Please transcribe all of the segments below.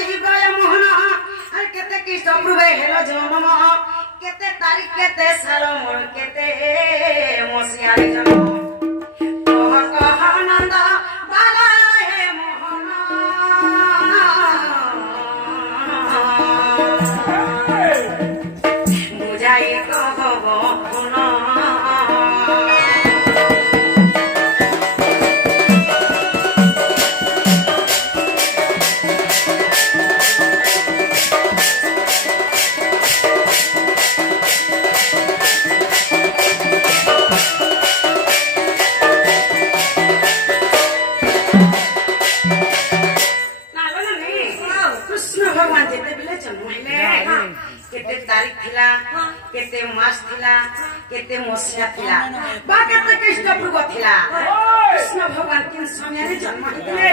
देही गय मोहन আর কেতে কৃষ্ণ প্রভু হেলো জন্ম কেতে তারিখ কেতে সাল মোর কেতে মসিয়ারে জন্ম কহ কহ নন্দ বালা হে মোহন বুঝাই কহ গুণ तारीख थिला केते मास थिला केते मसिया थिला बा केते कृष्ण प्रभु थिला कृष्ण भगवान किन समय रे जन्म हिले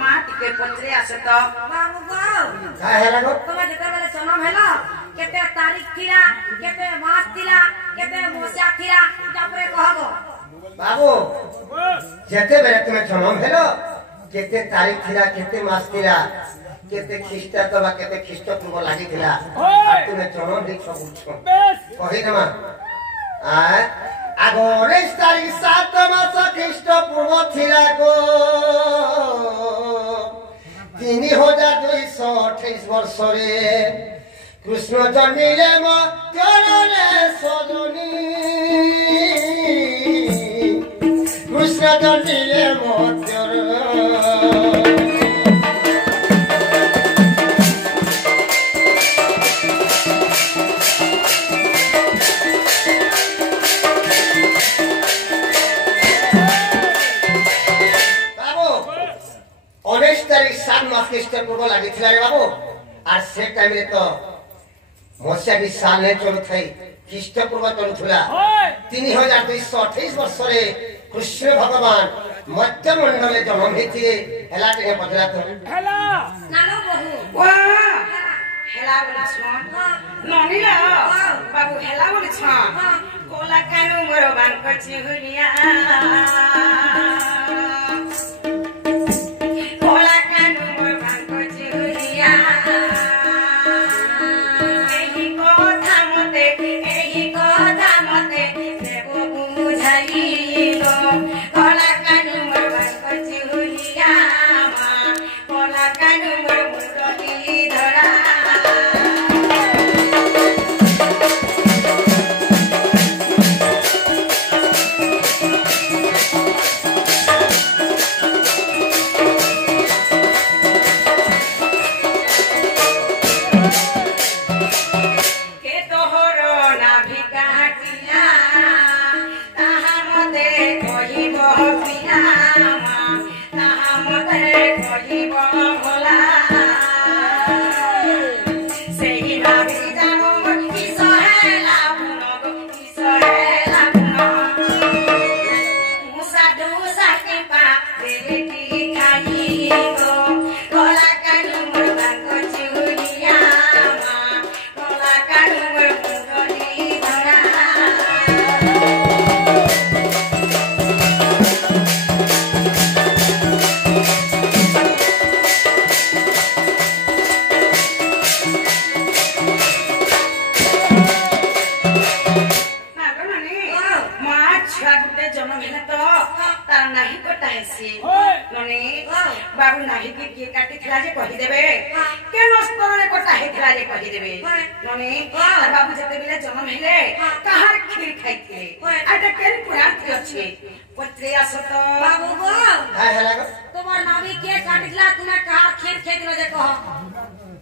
मा टिके पत्रे आसे तो बाबू गो का हेला गो तमा जेते बेले जन्म हेला केते तारीख थिला केते मास थिला केते मसिया थिला तापरे कहबो बाबू जेते बेले तुमे जन्म हेलो केते तारीख थिला केते मास थिला केते ख्रीष्टा तो बा केते ख्रीष्ट पूर्व लागि थिला तुमे जन्म देख सब उठो कहि दमा आगो 19 तारिख 7 मास ख्रीष्ट पूर्व थिला गो 3228 वर्ष रे कृष्ण जन्मिले म चरणे सजनी कृष्ण जन्मिले म ख्रीष्ट पूर्व लगी रे बाबू और से टाइम रे तो मसिया भी साल ने चलु थई ख्रीष्ट पूर्व चलु थुला 3228 वर्ष रे कृष्ण भगवान मध्य मंडल जन्म हेथिए हेला के पधरा तो हेला नालो बहू वाह हेला बोले छन ननिला बाबू हेला बोले छन कोला कानु मोर बान कछि हुनिया बाबू नाही के काटी थला जे कहि देबे के नस्तर रे कोटा हे थला जे कहि देबे ननी बाबू जते बेले जन्म हेले कहार खीर खाइथे आटा केन पुराण थी अछि पत्रे आसत बाबू गो हाय हला गो तोमार नामी के काटिला तुना कहार खीर खेदिलो जे कह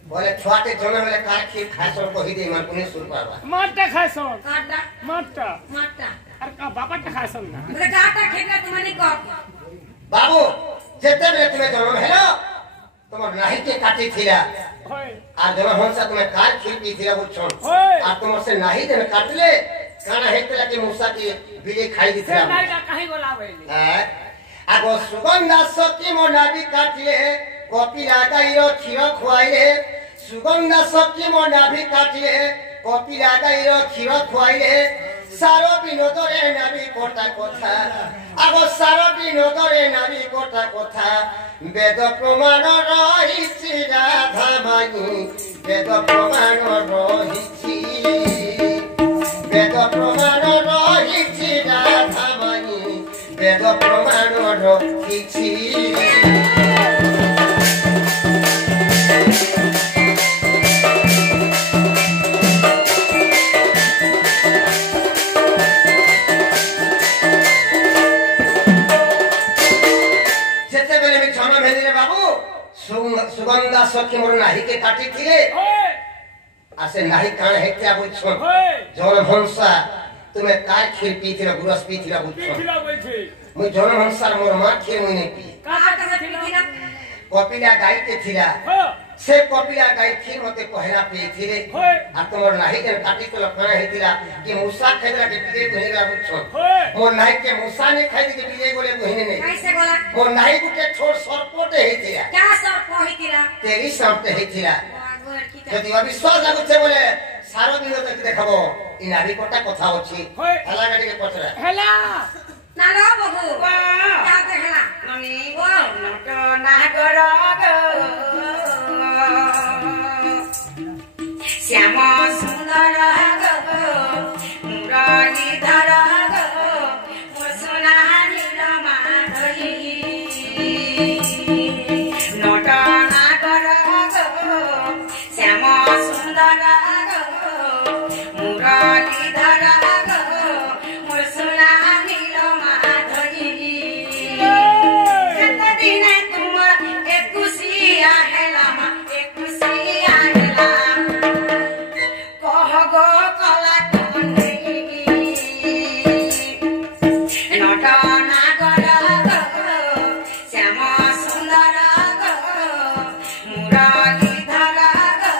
बोले छोटे जन्म हेले कहार खीर खासो कहि दे मार कोने सुर पावा माटा खासो काटा माटा अरे का बाबा का खासो ना बोले काटा खेदिला तुमनी कह बाबू जेते बेले तुमे जन्म हेलो तुमर नाही के काटी थिला आ जब हमसा तुमे कार खीर पी थिला बुछन आ तुमर से नाही देन काटले काना हेतला के मुसा की बिले खाई दिथिला नारी का काहे बोलावेली आगो सुगंधा सखी मो नाबी काटले कॉपी लागाइरो खीर खुआइले सुगंधा सखी मो नाबी काटले कॉपी लागाइरो खीर खुआइले सारो बिनोदरे नाबी कोटा कोथा आगो सारो बिनोदरे नाबी कोटा कोथा वेद प्रमाण रहिछि राधा ধামাই বেদ প্রমাণ রহিছি বেদ প্রমাণ রহিছি ধামাই বেদ প্রমাণ রহিছি सुगंधा सखी मोर नाही के काटी थिले आसे नाही कान हेत्या बुझछो जन हंसा तुमे काय खीर पीथिला गुरस पीथिला बुझछो मु जन हंसा मोर मा खीर मुने पी का पीथिला कपिला गाय के थिला से कपिला गाय खीर मते पहला पीथिले आ तोर नाही के काटी तो लखना हेतिला कि मूसा खेदला के पीले गुहेला बुझछो मोर नाही के मूसा ने खाइ के पीले गोले गुहिने ने कैसे बोला मोर नाही गुटे छोर सरपोटे हेतिला क्या सर्प हेतिला तेरी सामते हेतिला যদি অবিশ্বাস লাগুছে বলে সারা দিন দেখাবো ই নারী কোটা কথা হচ্ছে হেলা গাড়িকে পছরা হেলা না লো বাবু যা দেখলা ননি নট নাগর গো শ্যাম সুন্দর গো মুরলীধর গো মোর সোনা নীল মাধবী নট নাগর গো শ্যাম সুন্দর গো মুরলীধর গো মোর সোনা নীল মাধবী কত দিনে তোমার একুশিয়া হেলা একুশিয়া হেলা কহ গো কলা কন্যা নট নাগর গো শ্যাম সুন্দর গো মুরলীধর গো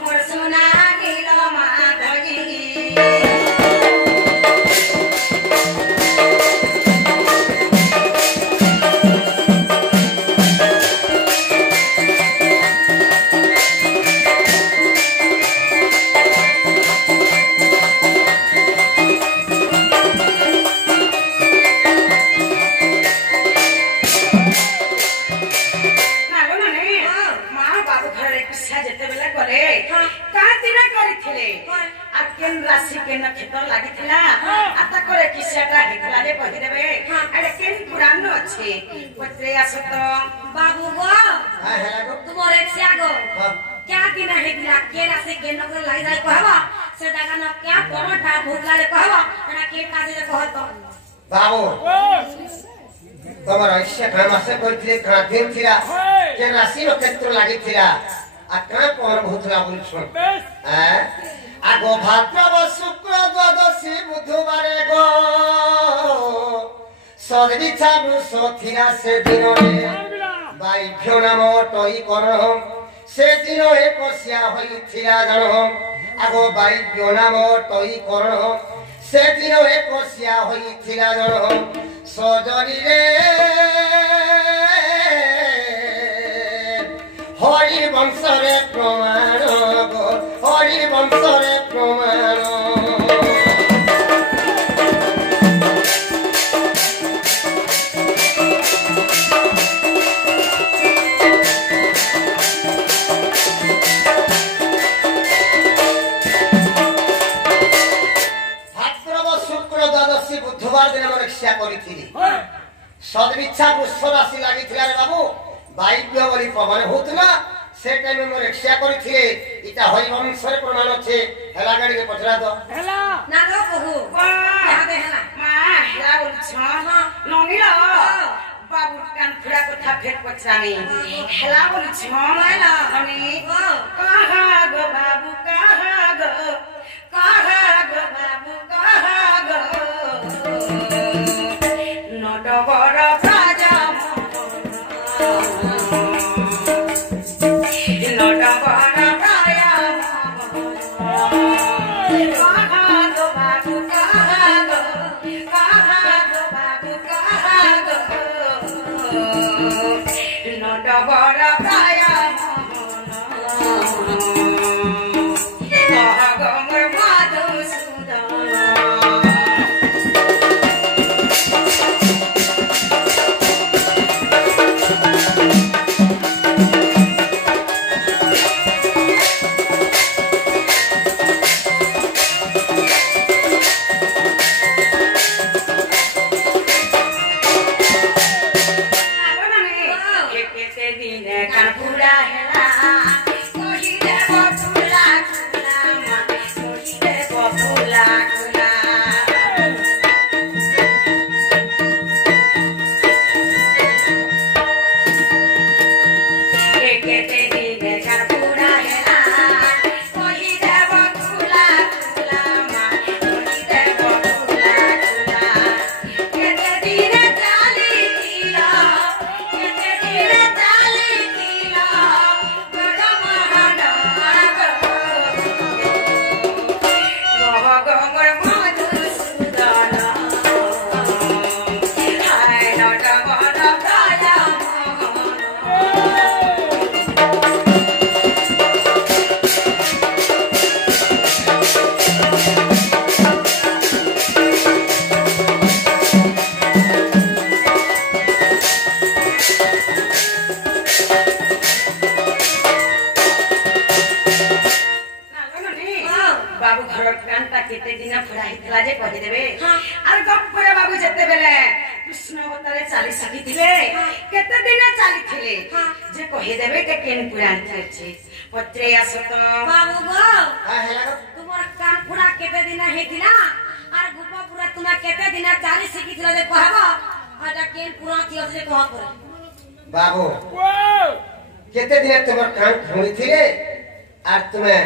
মোর সোনা নীল মাধবী बाबू गो हां हेला गो तुमर एक से आगो क्या दिन हेतिला केरा से के नगर लाई जाय कहबा से दागा न क्या परोठा भूखला ले कहबा एना के काजे ले कहत बाबू তোমার ঐশে কামাসে কইছিলে কাঁদিন ছিলা যে রাশির ক্ষেত্র লাগিছিলা আর কাঁ কোন ভূতলা বলছো হ্যাঁ আগো ভাদ্রব শুক্র দ্বাদশী বুধবারে গো সদবিছা বৃষ থিলা সে দিনরে বাইভ্য নাম টই করণ সে দিন একশিয়া হইছিলা জান আগো বাইভ্য নাম টই করণ সে দিন একশিয়া হইছিলা জান সজরিরে হরি বংশরে প্রমাণ গো হরি বংশরে প্রমাণ বুধবার দিন আমার ইচ্ছা করেছিলি সদবিচ্ছা পুষ্প রাশি লাগিছিল রে বাবু বাইব্য বলি প্রমাণ হউতলা সে টাইমে মোর ইচ্ছা করেছিলে এটা হরিবংশের প্রমাণ আছে হেলা গাড়িকে পছরা তো হেলা না গো বহু যাবে হেলা মা হেলা বলছ ননিল বাবুর কান ফুড়া কথা ফের পছরামি হেলা বলছ মালা ননি কাহা গো বাবু কাহা গো বাবু কাহা গো নটবর রাজা নটবর রাজা কাহা গো বাবু কাহা গো বাবু কাহা গো নটবর রাজা केते दिन फुरा हितला जे कहि देबे आर गप्परे बाबू जते बेले कृष्ण अवतारे चाली सकिथिले केते दिन चाली थिले जे कहि देबे के केन पुराण छै पत्रे आसत बाबू गो आ हेला तुमर कान फुरा केते दिन हेतिला आर गुपा पूरा तुमा केते दिन चाली सकिथिला जे कहबो आटा केन पुरा थियो जे कह पर बाबू वो केते दिन तुमर कान फुणी थिले আর তুমি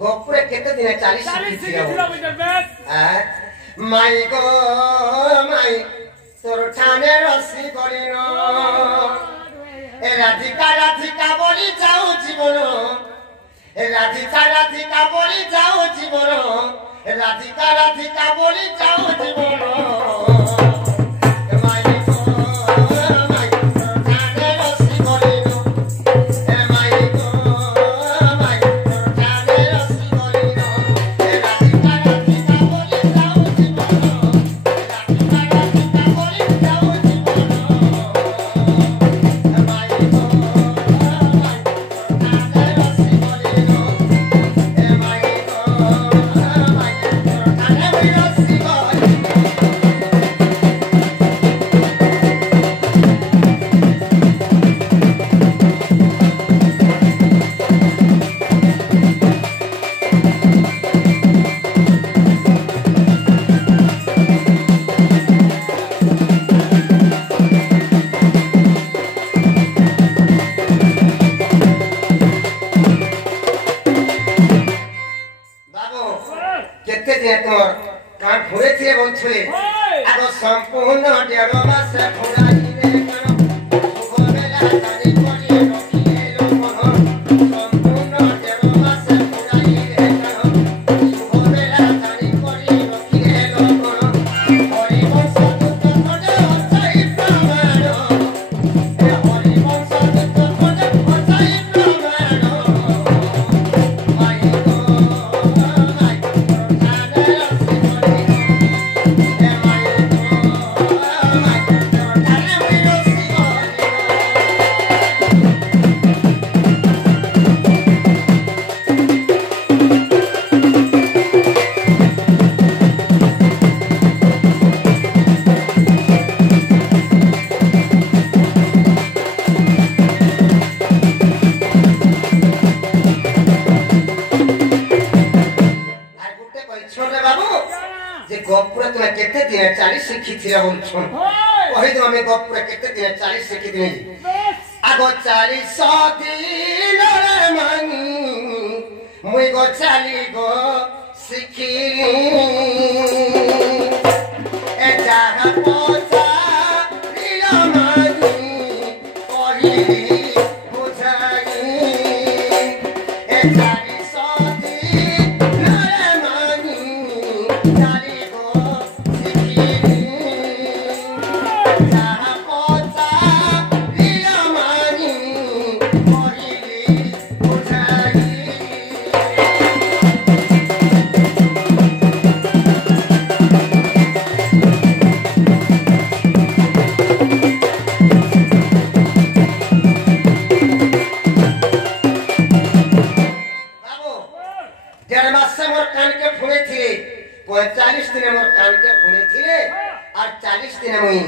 গোপুরে কেতে দিনে 40 40 মাই গো মাই তোর ঠানে রসি করিন এ রাধিকা রাধিকা বলি যাও জীবন এ রাধিকা রাধিকা বলি যাও জীবন রাধিকা রাধিকা বলি যাও জীবন সম্পূর্ণ 1.5 মাস ঘোরাইলে সুখবেলা জানি করে রখিলে সম্পূর্ণ 1.5 মাস ঘোরাইলে সুখবেলা জানি করে রখিলে হরিবংশ দুঃখ খোঁজে অচাই প্রমাণ হরিবংশ দুঃখ খোঁজে অচাই প্রমাণ মাই গো মাই জানে রসি করে গপুরে তুমি কেতে দিনে 40 শিখিছিলে বলছো কই তো আমি গপুরে কেতে দিনে 40 শিখি দিই আগো 40 দিন রে মানি মুই গো 40 গো শিখি এ জাগা পোছা দিলা মানি করি বুঝাই এ 40 দিন রে মানি 40 গো শিখি জাগা পোছা দিলা মানি করি বুঝাই बाबू 1.5 मास से मोर कान के फुणे थिले 45 दिन मोर कान के फुणे थिले और 40 दिन मुई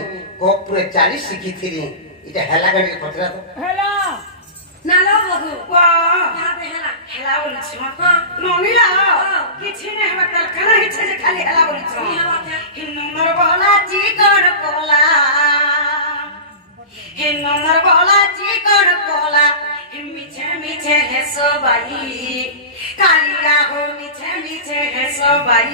गोपुरे 40 शिखी थिली इटा हेला गडी पतरा तो हेला নালো বাবু वा ইয়াতে হেলা হেলা বলছ ননিলা কিছু না হবা তার কানা ইচ্ছে যে খালি হেলা বলছ কি হবা কে? হিন্নর বলা চিকন কোলা হিন্নর বলা চিকন কোলা মিছে মিছে হেসো বাই কালিয়া হো মিছে মিছে হেসো বাই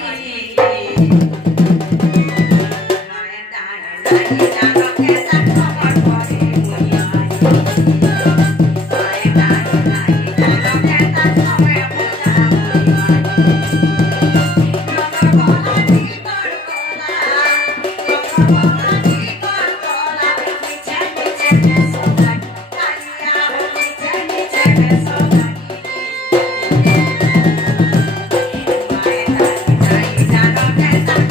মায়ে দাঁড়া দাঁড়িয়ে জানো কে তার খবর পড়ে মুইয়া মায়ে দাঁড়া দাঁড়িয়ে জানো কে তার খবর পড়ে নন্দর বলা চিকন কোলা নন্দর বলা চিকন কোলা মিছে মিছে হেসো বাই কালিয়া হো মিছে মিছে হেসো বাই মায়ে দাঁড়া দাঁড়িয়ে জানো কে তার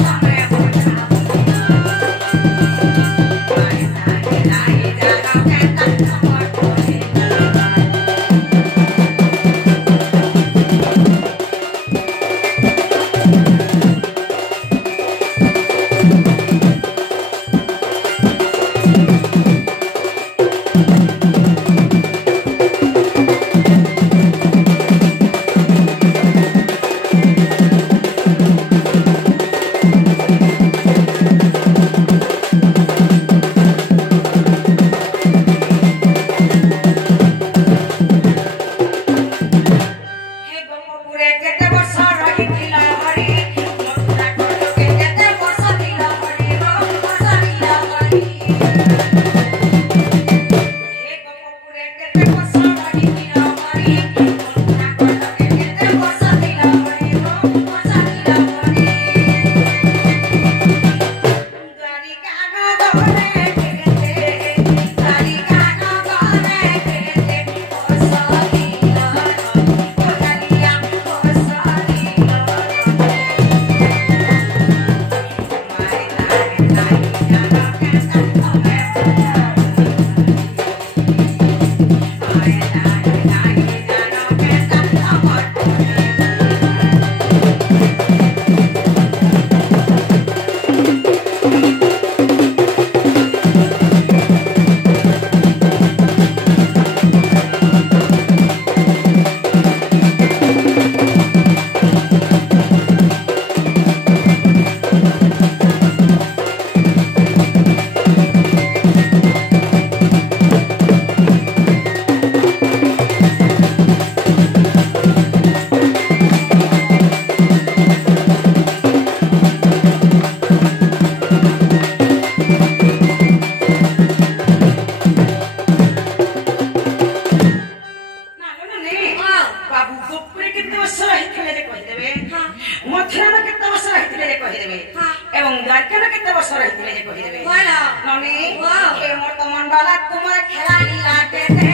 ବର୍ଷ ରହିଥିଲେ ଯେ କହିଦେବେ କହିଲ ନନି ହଁ। ଏ ମୋର ତ ମଣ୍ଡଳ ତୁମର ଖେଳା লীଳା କେତେ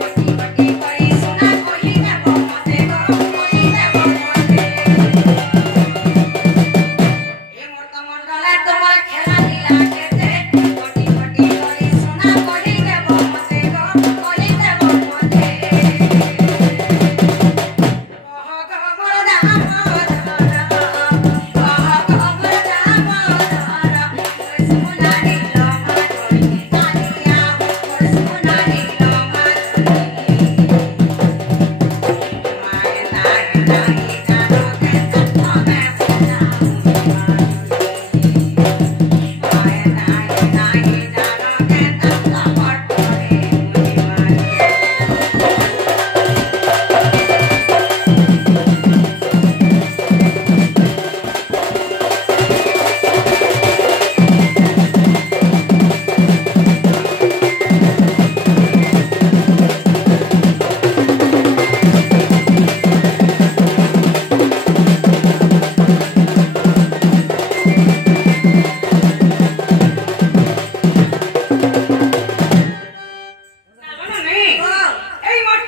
ଗୋଟି ଗୋଟି କରି ସୁନା କହିଦେବ ମତେ ଗୋ କହିଦେବ ମତେ ଏ ମୋର ତ ମଣ୍ଡଳ ତୁମର ଖେଳା লীଳା କେତେ ଗୋଟି ଗୋଟି କରି ସୁନା କହିଦେବ ମତେ ଗୋ କହିଦେବ ମତେ କହ କହ ମୋର ଦାମ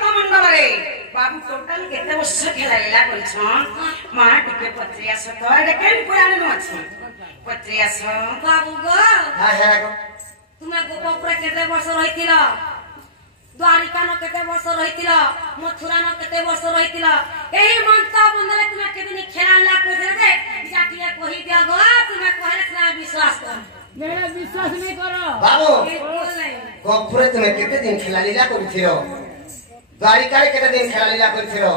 बाबू टोटल केते वर्ष खेला लीला करछन मां टिके पत्रिया स तो एटा केन पुराण न अछि पत्रिया स बाबू गो हां हेला को तुमे गोपपुरा केते वर्ष रहितिल द्वारिका न केते वर्ष रहितिल मथुरा न केते वर्ष रहितिल एही मंत्र बंदले तुमे केदिन खेला ला कइले दे जाटिया कहि दिया गो तुमे कहले तुमे विश्वास कर मेरा विश्वास नहीं करो बाबू ए बोले गोपुरे तुमे केते दिन खेला लीला करिथिरो द्वारिका रे केते दिन खेला लीला करिथिरो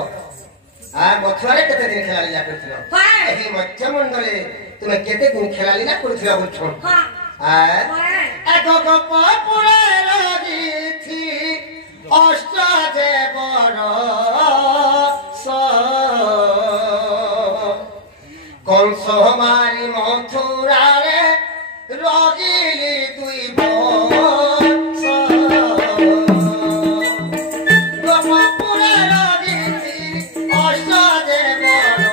आ मथुरा रे केते दिन खेला लीला करिथिरो हां एही मध्य मंडले तुमे केते दिन खेला लीला करिथिरो बोलछो हां आ हां एको गोपुरे रगिथि अष्ट देवर कंस मारी मथुरा रे रगिली दुई बस गोपुरे रगिथि अष्ट देवर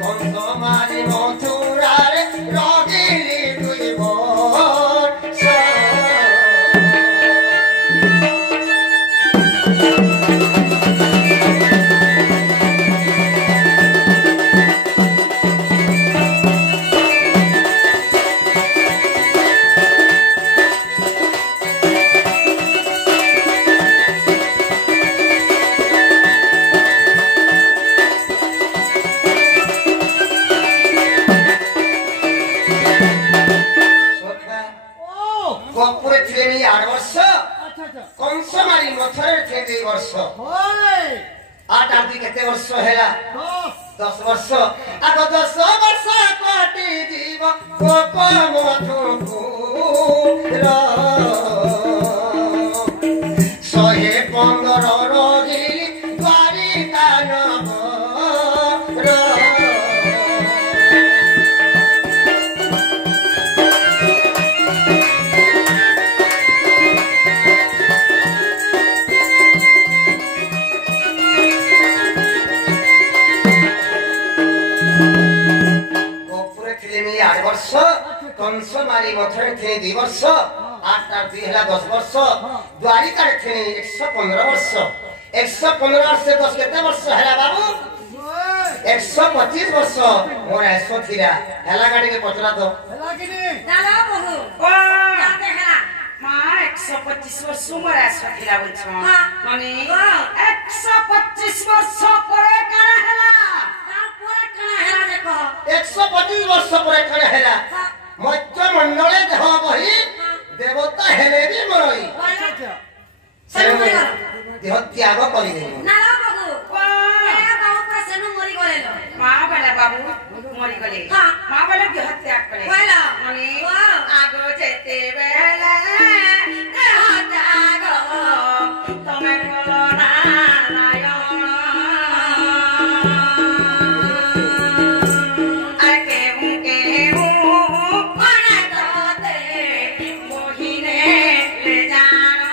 कंस मारी मथुरा रे रगिली दुई बस गोपुरे थे 8 वर्ष कंस मारी मथुरा थे 2 वर्ष 8 आदि केते वर्ष हेला 10 वर्ष आगो 10 वर्ष कोटि जीव गोप मथुपुर सहे 15 रोगिली द्वारिका नगर गोपुरे थे 8 वर्ष कंस मारी मथुरा थे 2 वर्ष 8 और 2 हेला 10 वर्ष द्वारिका थे 115 वर्ष 115 वर्ष से 10 केते वर्ष हेला बाबू 125 वर्ष मोर ऐसो थिरा हेला गाडी के पचरा तो दादा बहु ओ जाते हला मां 125 वर्ष उमर आसा थिला बोलछन हां। ननी हां। 125 वर्ष परे काना हेला तार पूरा कणा हेला देखो 125 वर्ष परे खड़े हेला मध्य मंडले देह बही देवता हेले भी मरई सनु देह त्याग करि दे नाला बहु ए बाबू पर सनु मरी गलेलो मां बला बाबू मरी गले हां। मां बला भी हत्या कले बोला ननी वाह। आगो जेते बेला देह त्याग तमे कलो नारायण आके मुके कोन तोते मोहिने ले जाना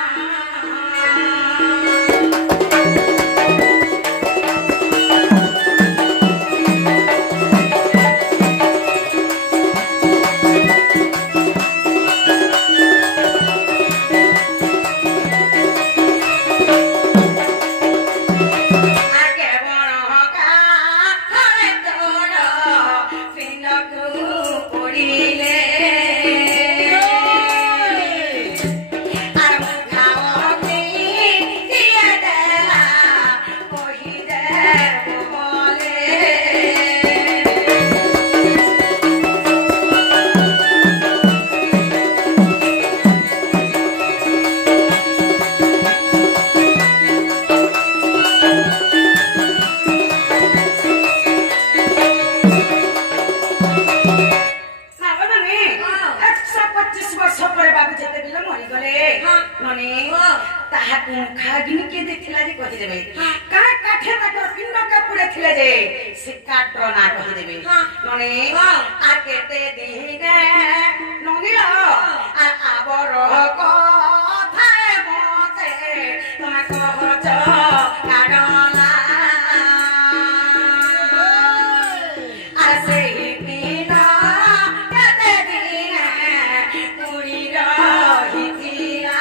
ତାହାକୁ ମୁଖାଗ୍ନି କିଏ ଦେଇଥିଲା ଯେ କହିଦେବେ କାହା କାଠେ ତାଙ୍କର ପିଣ୍ଡ କାପୁଡେ ଥିଲେ ଯେ ସେ କାଠର ନାଁ କହିଦେବେ ନନେ ଆ କେତେ ଦିନେ ନନିର ଆବର କଥା ମତେ ତମେ କହଛ କାଡଲା আর সেই দিন কেতে দিনে পুরি রহিছিলা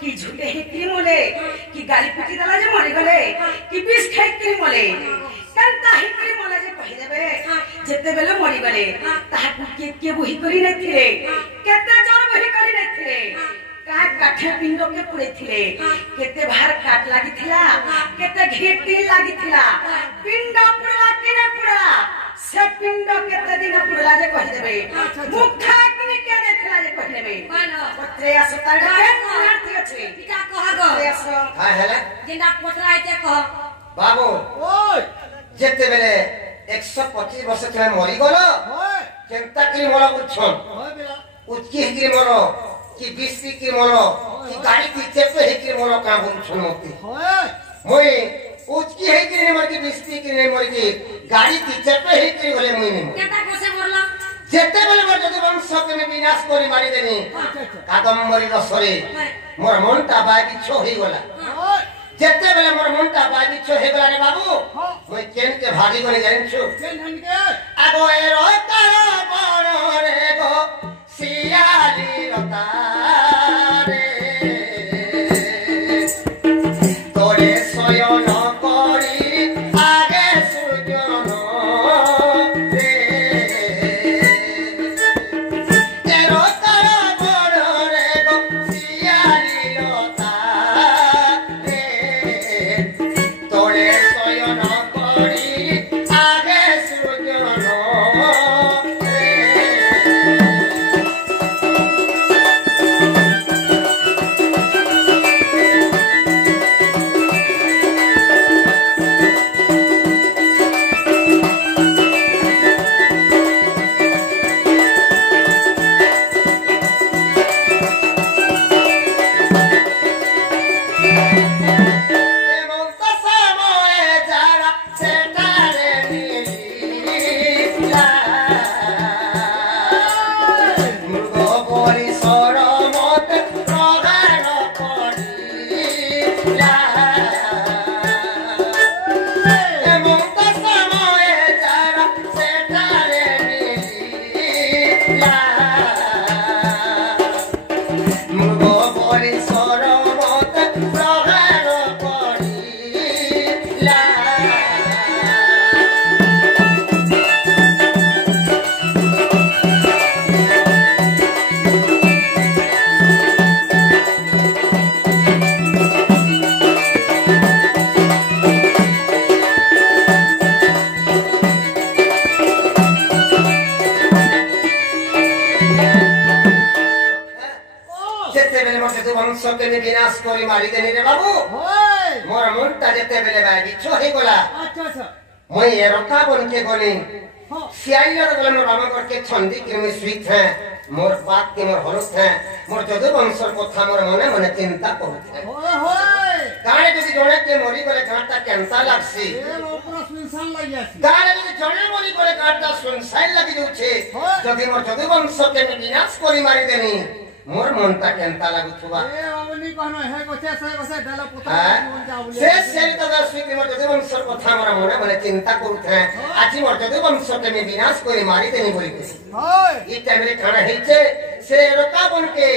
कि झूठे हिकरी मोले कि गाली पिटी दला जे मरि गले कि बिस खाइकरी मोले कंता हिकरी मोले जे कहि देबे जेते बेले मरि गले ताहा के बुही करी नै थिले केते जोर बुही करी नै थिले का काठे पिंड के पुरे थिले केते भार काट लागि थिला केते घेटी लागि थिला पिंड पुरा किने पुरा से पिंड केते दिन पुरला जे कहि देबे मुखा किने के देखला जे कहि देबे पत्रे असता के नारती अछि पिता कह गो हाय हेले जिंदा पोतरा आइते कह बाबू ओय जेते बेले 125 वर्ष तले मरि गलो ओय केनता की मोला बुछन ओय बेला उचकी हिकरी मोरो कि बिस्ती की मोरो कि गाड़ी की चेपे हिकरी मोरो का बुछन मती ओय मोई उचकी हिकरी ने मरकी बिस्ती की ने मरकी गाड़ी की चेपे हिकरी बोले मुई ने केता कोसे मोरला जेते बेले मोर जदि वंश के में विनाश करी मारी देनी कादम्बरी रसरे मोर मनटा बागी छो ही गला ओय जेते बेले मोर मनटा बागी छो हे गला रे बाबू मोई केन के भागी गले जान छु केन हन के आगो ए रोतारो बनो रे गो सियाली रोता रे तोरे सोयन करी आगे सुजन रे ए रोतारो बनो रे गो सियाली रोता रे तोरे सोयन करी आगे सुजन रे विनाश करी मारी देनी रे बाबू मोर मुंटा जेते बेले बागी छो हे गला अच्छा अच्छा मई ए रोका बन के गनी सियाइला गले मोर बाबा करके छंदी कि मैं स्वीट है मोर बात के मोर हलस है मोर जदु वंशर कथा मोर मने मने चिंता करत है ओए होय गाने जदि जणे के मरी गले घाटा केनसा लागसी ए लोपरा सुनसान लागि आसी गाने जदि जणे मरी गले घाटा सुनसान लागि जाउछे जदि मोर जदु वंश के विनाश करी मारी देनी मोर मनता केनता लागुथुबा ए ओनी कहनो हे गोसे डाला पुता मन जाउले से सेरी तो दर्शक मोर जदु वंशर कथा मोर मने मने चिंता करूत है आज मोर जदु वंश के विनाश करी मारी देनी बोली के होय ई टाइम रे खाना हिचे से रोका बन के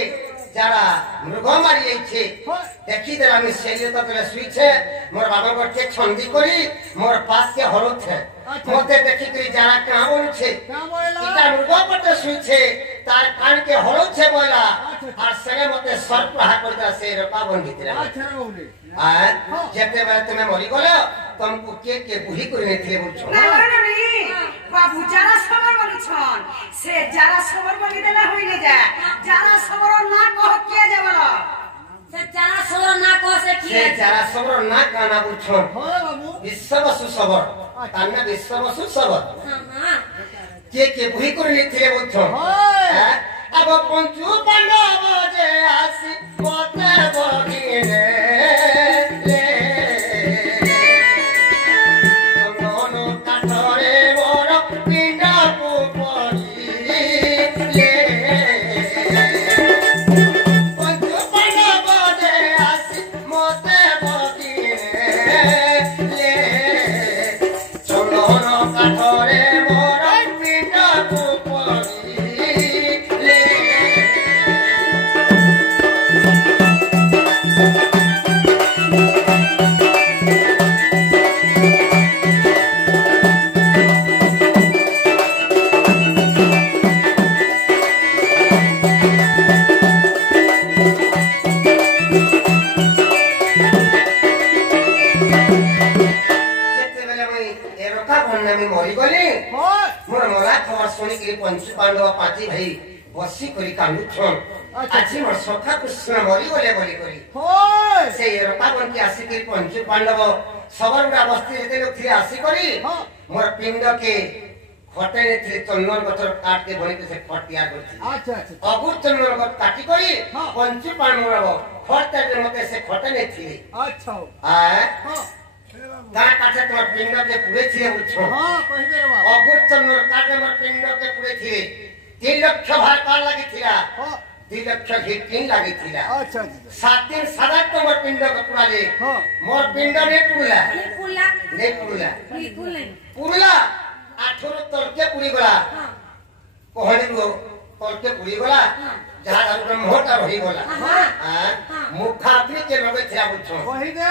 যারা মৃগ মারি আইছে দেখি দেলা আমি সেলিয়ে তো তলে সুইছে মোর বাবা গটকে ছন্দি করি মোর পাশে হলুছে মতে দেখি করি যারা কাম বলছে এটা মৃগ পটে সুইছে তার কানকে হলুছে বলা আর সঙ্গে মতে সর্প হাত করতা সে রপা বন ভিতরে আচ্ছা বাবুনি जेते बेले तुमे मरी गलो तुमको के बुही कर नेथिले बोलछो ना ननी बाबू जारा सबर बोली छन से जारा सबर बोली देला होइले जा जारा सबर ना कह के देबला से जारा सबर ना कह से की से जारा सबर ना काना बोलछो হয় বাবু विश्ववसु सबर तान्ना विश्ववसु सबर हां के बुही कर नेथिले बोलछो अब पंचु पांडव जे आसी मते बगिने पंचु पांडव पाटी भाई बसी करी कांदुछन आज मोर सखा कृष्ण मरी गले बोली करी হয় से रकाबन की आसी के पंचु पांडव सबरगा बस्ती जेते लोग थी आसी करी मोर पिंड के खटे ने थी चंदन गतर काट के बनी के से खट तैयार करथि আচ্ছা আচ্ছা अगुर चंदन गत काटी करी पंचु पांडव खट ते मते से खटे ने थी আচ্ছা गा काटे तोर पिंड के पूरे थी बुझछो হ্যাঁ কইবে রে বাবু अगुर चंदन काटे मोर पिंड के पूरे थी 3 लाख भार का लगी थिला 2 लाख घी 3 लगी थिला আচ্ছা আচ্ছা 7 दिन सादा तो मोर पिंड के पुराले হ্যাঁ मोर पिंड ने पुरला पुल्ला ने पुरला बिल्कुल नहीं पुरला 18 तलके पुरी गला हां कहनी रो तलके पुरी गला जहां दारू मोटा रही गला हां मुखाग्नि के लगे थिला बुझछो কইবে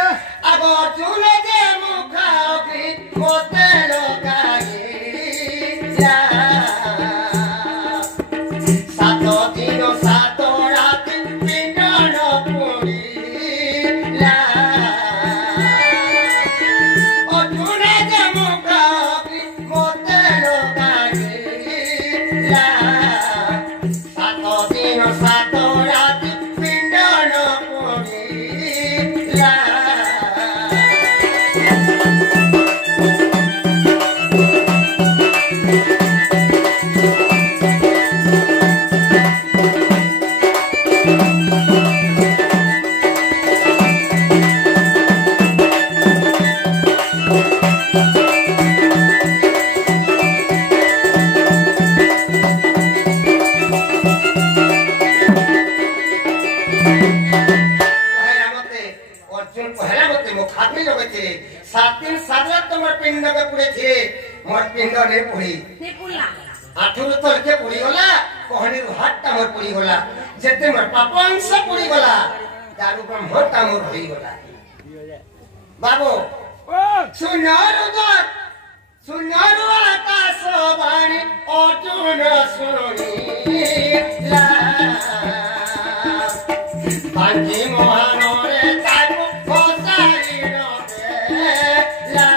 अब अर्जुन जे मुखाग्नि मोते लगाई जा सात दिन सात रात पिंड न पुरीला अर्जुन जे मुखाग्नि मोते लगाईला सात दिन सात रात पिंड न पुरीला अर्जुन पहला मते मुखाग्नि लगे थे 7 दिन 7 रात तमर पिंड के पुरे थे मोर पिंड ने पुरी नहीं पुल्ला 18 तल के पुरी होला कहनी हाथ ता मोर पुरी होला जेते मोर पापंश पुरी होला दारू ब्रह्म ता मोर होई होला बाबो सुनारो आकाश वाणी अर्जुन सुनी ला बांकी मोहनरे ताको बसाई ला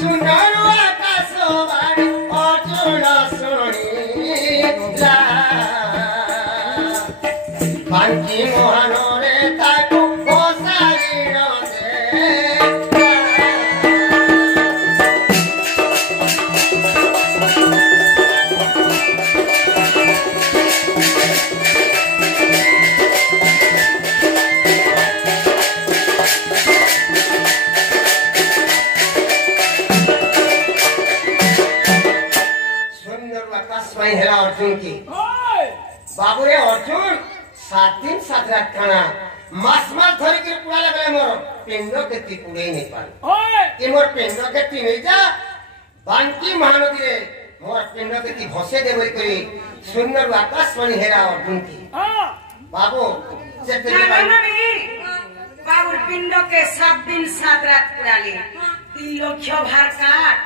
सुनारो आकाश वाणी अर्जुन सुनी ला बांकी मोहनरे ताको बसाई अर्जुन की बाबुरे अर्जुन 7 दिन 7 रात खाना मास धरी के पुरा लगले मोर पिंड के ती पुरे नहीं पाल कि मोर पिंड के ती नहीं जा बांकी महानदी रे मोर पिंड के ती भसे दे बोल करी सुंदर आकाशवाणी हेरा अर्जुन की बाबू जेते बाबुर पिंड के 7 दिन 7 रात पुराले 3 लक्ष भार काट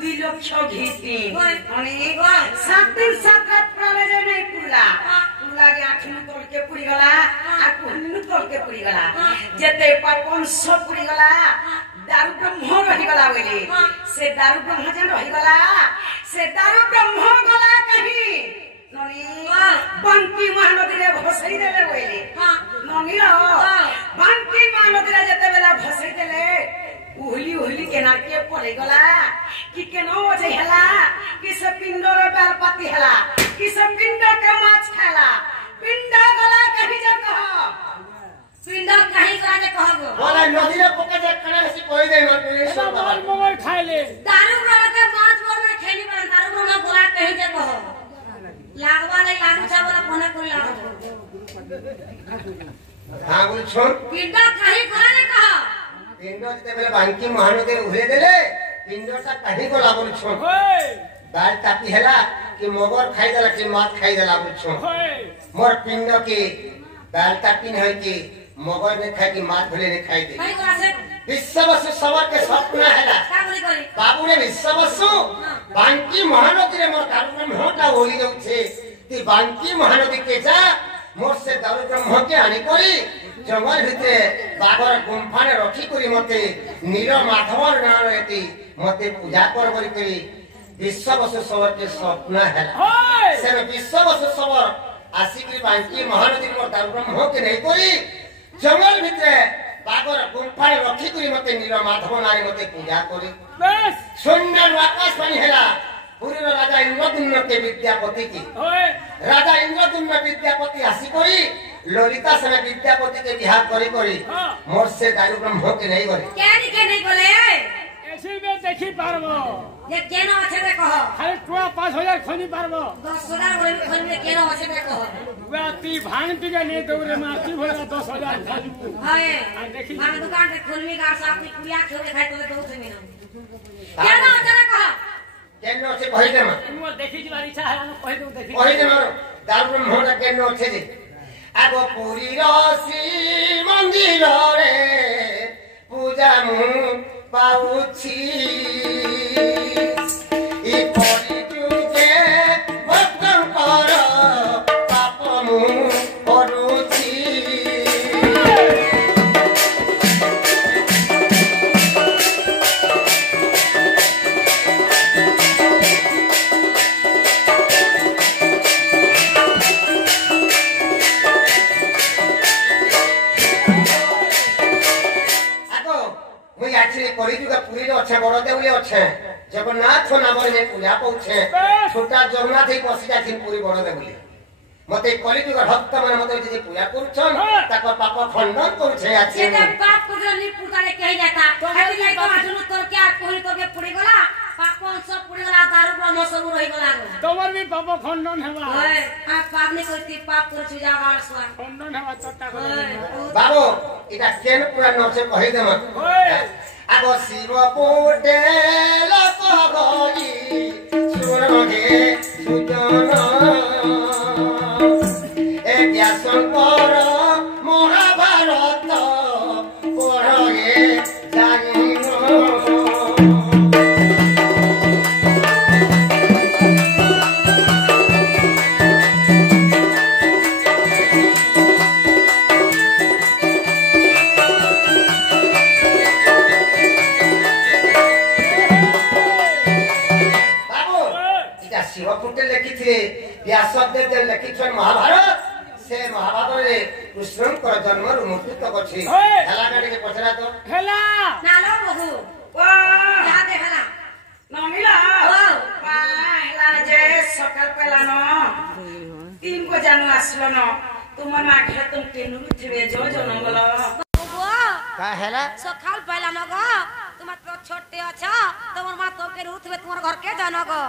2 लक्ष घी 3 7 दिन 7 रात पुराले जे नहीं पुरला लागे आखिनु तोल के पुरी गला आ कुहनु तोल के पुरी गला जेते पापन सब पुरी गला दारू ब्रह्म रही गला बोले से दारू ब्रह्म जन रही गला से दारू ब्रह्म गला कहीं ननी बंकी महानदी रे भसई देले बोले ननी रो बंकी महानदी रे जेते बेला भसई देले उहली उहली केनार के पड़े गला कि केनो जे हला कि से पिंडो रे बेल पाती हला कि से पिंडो के माछ खाला पिंडो गला कहीं जे कह पिंडो कहीं गला जे कहबो बोला नदी रे पके जे कने से कोई दे मत ईश्वर बाबा मोबाइल खाए ले दारू वाला के माछ बोल में खेली पर दारू वाला बोला कहीं जे कह लागवा नहीं लागू छा बोला कोने को लागो हां बोल छोड़ पिंडो कहीं गला ने कह पिंडो जेते बेले बांकी महानदी उहले देले पिंडो सा कहीं को लागो छोड़ बाल तापी हला कि मोगर खाई देला कि मात खाई देला बोल छोड़ मोर पिंडो के बाल तापी न होई कि मोगर ने खाई कि मात भले ने खाई दे कहीं गला से विश्ववसु सबर के सपना हला का बोली करी बाबू ने विश्ववसु बांकी महानदी रे मोर दारू में होटा होली जाउछे ती बांकी महानदी के जा मोर से दारू ब्रह्म के आनी करी जंगल भितरे बागर गुंफा ने रखी करी मते नील माधवर नाम एती मते पूजा कर करी विश्ववसु सबर के सपना हला से विश्ववसु सबर आसिकरी बांकी महानदी मोर दारू ब्रह्म के नहीं करी जंगल भितरे बागर गुंफा ने रखी करी मते नील माधव नारी मते पूजा करी सुंदर आकाश पानी हला पूरी राजा इंद्रदुम्न के विद्यापति की राजा इंद्रदुम्न विद्यापति आसी करी ललिता से विद्यापति के बिहार करी मोर से दारू ब्रह्म के नहीं गरे के नहीं बोले ऐसे में देखी पारबो ये केनो अच्छे से कहो खाली टोआ 5000 खोनी पारबो 10000 बोले में केनो अच्छे से कहो बाती भांग पी के नहीं दौरे माती भरा 10000 खाजू हाय देखी माने दुकान के खुलमी गार साहब की पुड़िया खेले खाई तो 200 महीना केनो अच्छे से कहो केनो से कहि दे मो देखी जीवार इच्छा है हम कहि दो देखी कहि दे मारो दारू ब्रह्म के केनो से जे आगो पुरी रसी मंदिर रे पूजा मु पाउछि ई परि जुगे भक्तन कर पाप मु करूछि कलिजुगा पुरी अच्छे बड़ देउले अच्छे जगन्नाथ नाम रे पूजा पाउछे छोटा जगन्नाथ ही बसी जाथिन पुरी बड़ देउले मते कलिजुगा भक्त मन मते जे पूजा करछन ताको पाप खंडन करछे आछे ये पाप को नि पुताले कहि जाता अति नहीं को आठनु तोर क्या कोही तो के पुरी गला पाप सब पुरी गला दारू ब्रह्म सब रहि गला तोवर भी पाप खंडन हेबा ओए आ पाप नहीं करती पाप कर छु जागार स्वा खंडन हेबा तोटा बाबू इटा केन पूरा नसे कहि देम आगो शिव पोटे लक गई सुरगे सुजन ए व्यासंकर महाभारत पढ़े जानिनो व्यासदेव जे लिखिछन महाभारत से महाभारत रे कृष्णकर जन्म रु मृत्यु तक अछि हला काटे के पछरा तो हेला नालो बहू वाह या दे हला नमिला वाह जे सकाल पेला न 3 को जानु आसलो न तुम माखे तुम केनु थिबे जो जो नंगल का हेला सकाल पेला न गो तुम तो छोटे अच्छा तुम मा तो के रुथबे तुमर घर के जानो गो